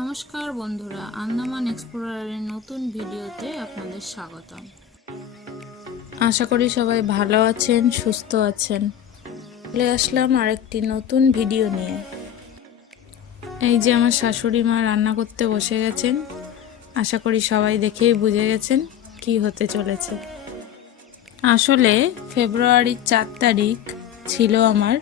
নমস্কার বন্ধুরা, আন্দামান এক্সপ্লোরারের নতুন ভিডিওতে আপনাদের স্বাগতম। আশা করি সবাই ভালো আছেন, সুস্থ আছেন। চলে আসলাম আরেকটি নতুন ভিডিও নিয়ে। এই যে আমার শাশুড়ি মা রান্না করতে বসে গেছেন। আশা করি সবাই দেখেই বুঝে গেছেন কি হতে চলেছে। আসলে ফেব্রুয়ারির 4 তারিখ ছিল আমার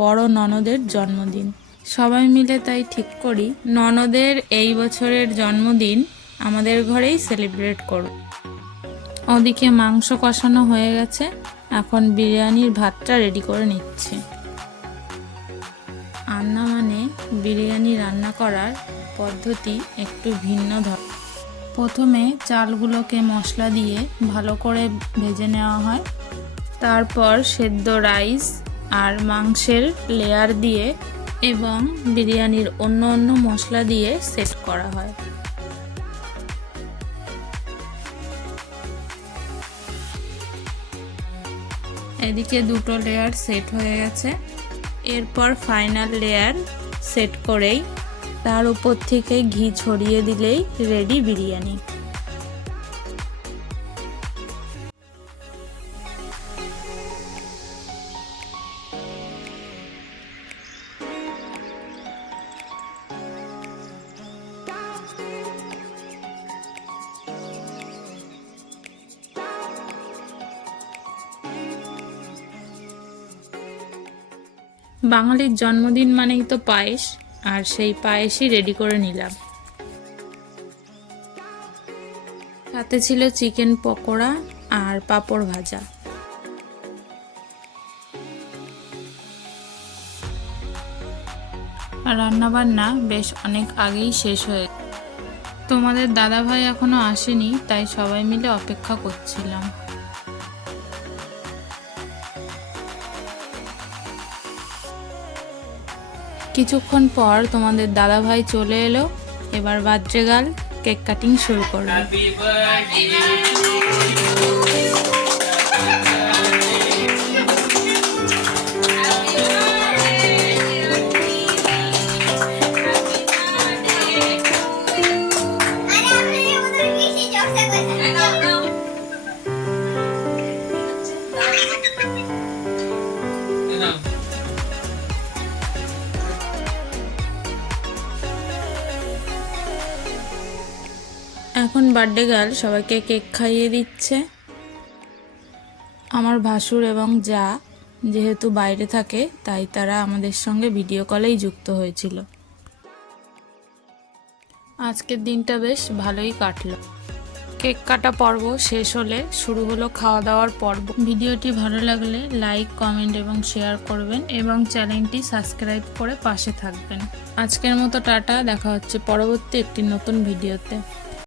বড় ননদের জন্মদিন। সবাই মিলে তাই ঠিক করি ননদের এই বছরের জন্মদিন আমাদের ঘরেই সেলিব্রেট করব। ওদিকে মাংস কষানো হয়ে গেছে, এখন বিরিয়ানির ভাতটা রেডি করে নিচ্ছি। আন্দামানে বিরিয়ানি রান্না করার পদ্ধতি একটু ভিন্ন ধরনের। প্রথমে চালগুলোকে মশলা দিয়ে ভালো করে ভেজে নেওয়া হয়, তারপর সেদ্ধ রাইস আর মাংসের লেয়ার দিয়ে এবং বিরিয়ানির অন্য মশলা দিয়ে সেট করা হয়। এদিকে দুটো লেয়ার সেট হয়ে গেছে, এরপর ফাইনাল লেয়ার সেট করেই তার উপর থেকে ঘি ছড়িয়ে দিলেই রেডি বিরিয়ানি। বাঙালির জন্মদিন মানেই তো পায়েস, আর সেই পায়েসই রেডি করে নিলাম। সাথে ছিল চিকেন পকোড়া আর পাঁপড় ভাজা। রান্নাবান্না বেশ অনেক আগেই শেষ হয়ে গেছে। তোমাদের দাদাভাই এখনো আসেনি, তাই সবাই মিলে অপেক্ষা করছিলাম। কিছুক্ষণ পর তোমাদের দাদাভাই চলে এলো। এবার বাদ্রেগাল কেক কাটিং শুরু করলো। এখন বার্থডে গার্ল সবাইকে কেক খাইয়ে দিচ্ছে। আমার ভাসুর এবং যা যেহেতু বাইরে থাকে, তাই তারা আমাদের সঙ্গে ভিডিও কলেই যুক্ত হয়েছিল। আজকের দিনটা বেশ ভালোই কাটলো। কেক কাটা পর্ব শেষ হলে শুরু হলো খাওয়া দাওয়ার পর্ব। ভিডিওটি ভালো লাগলে লাইক, কমেন্ট এবং শেয়ার করবেন এবং চ্যানেলটি সাবস্ক্রাইব করে পাশে থাকবেন। আজকের মতো টাটা, দেখা হচ্ছে পরবর্তী একটি নতুন ভিডিওতে।